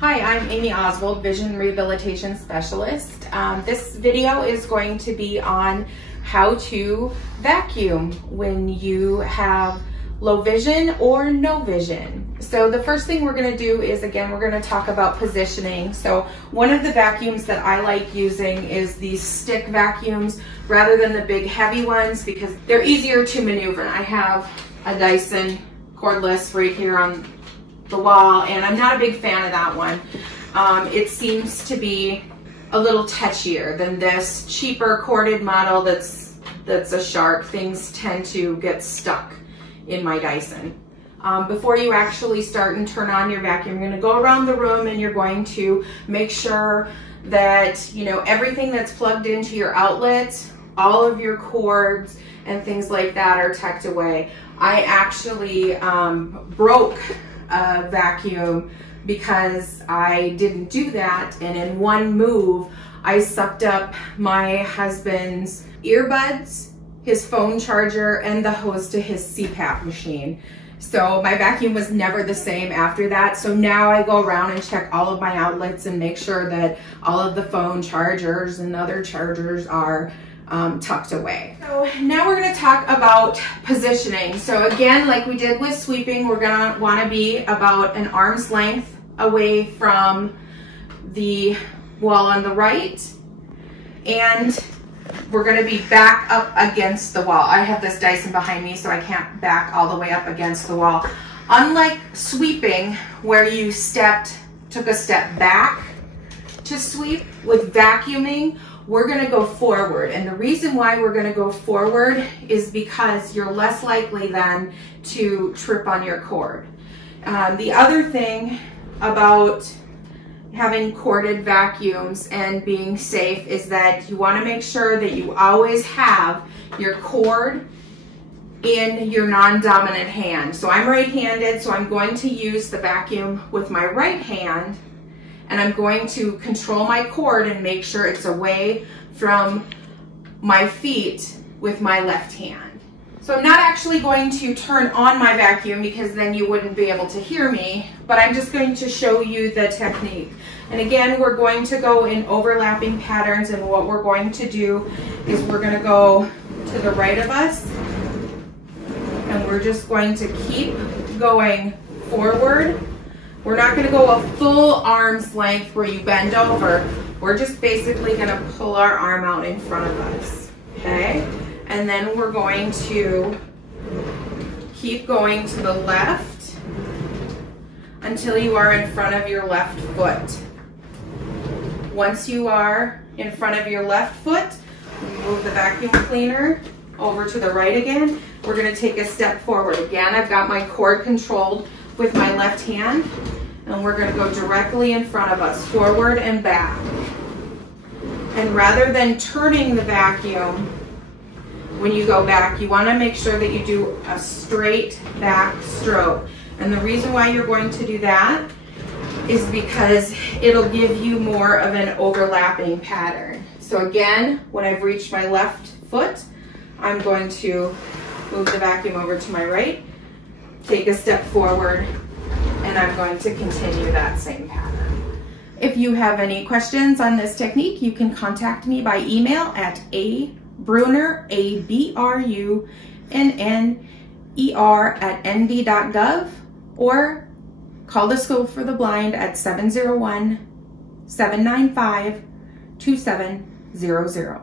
Hi, I'm Amy Oswald, Vision Rehabilitation Specialist. This video is going to be on how to vacuum when you have low vision or no vision. So the first thing we're going to do is, again, we're going to talk about positioning. So one of the vacuums that I like using is these stick vacuums rather than the big heavy ones because they're easier to maneuver. I have a Dyson cordless right here on the wall, and I'm not a big fan of that one. It seems to be a little touchier than this cheaper corded model that's a shark. Things tend to get stuck in my Dyson. Before you actually start and turn on your vacuum, you're going to go around the room and you're going to make sure that everything that's plugged into your outlets, all of your cords and things like that are tucked away. I actually broke a vacuum because I didn't do that, and in one move I sucked up my husband's earbuds, his phone charger, and the hose to his CPAP machine. So my vacuum was never the same after that. So now I go around and check all of my outlets and make sure that all of the phone chargers and other chargers are tucked away. So now we're going to talk about positioning. So again, like we did with sweeping, we're going to want to be about an arm's length away from the wall on the right, and we're going to be back up against the wall. I have this Dyson behind me, so I can't back all the way up against the wall. Unlike sweeping, where you took a step back to sweep, with vacuuming, we're going to go forward. And the reason why we're going to go forward is because you're less likely then to trip on your cord. The other thing about having corded vacuums and being safe is that you want to make sure that you always have your cord in your non-dominant hand. So I'm right-handed, so I'm going to use the vacuum with my right hand, and I'm going to control my cord and make sure it's away from my feet with my left hand. So I'm not actually going to turn on my vacuum because then you wouldn't be able to hear me, but I'm just going to show you the technique. And again, we're going to go in overlapping patterns, and what we're going to do is we're going to go to the right of us, and we're just going to keep going forward. We're not going to go a full arm's length where you bend over. We're just basically going to pull our arm out in front of us, okay? And then we're going to keep going to the left until you are in front of your left foot. Once you are in front of your left foot, move the vacuum cleaner over to the right again. We're going to take a step forward. Again, I've got my cord controlled with my left hand, and we're going to go directly in front of us, forward and back. And rather than turning the vacuum when you go back, you want to make sure that you do a straight back stroke. And the reason why you're going to do that is because it'll give you more of an overlapping pattern. So again, when I've reached my left foot, I'm going to move the vacuum over to my right, take a step forward, and I'm going to continue that same pattern. If you have any questions on this technique, you can contact me by email at abruner, A-B-R-U-N-N-E-R @nd.gov, or call the Scope for the Blind at 701-795-2700.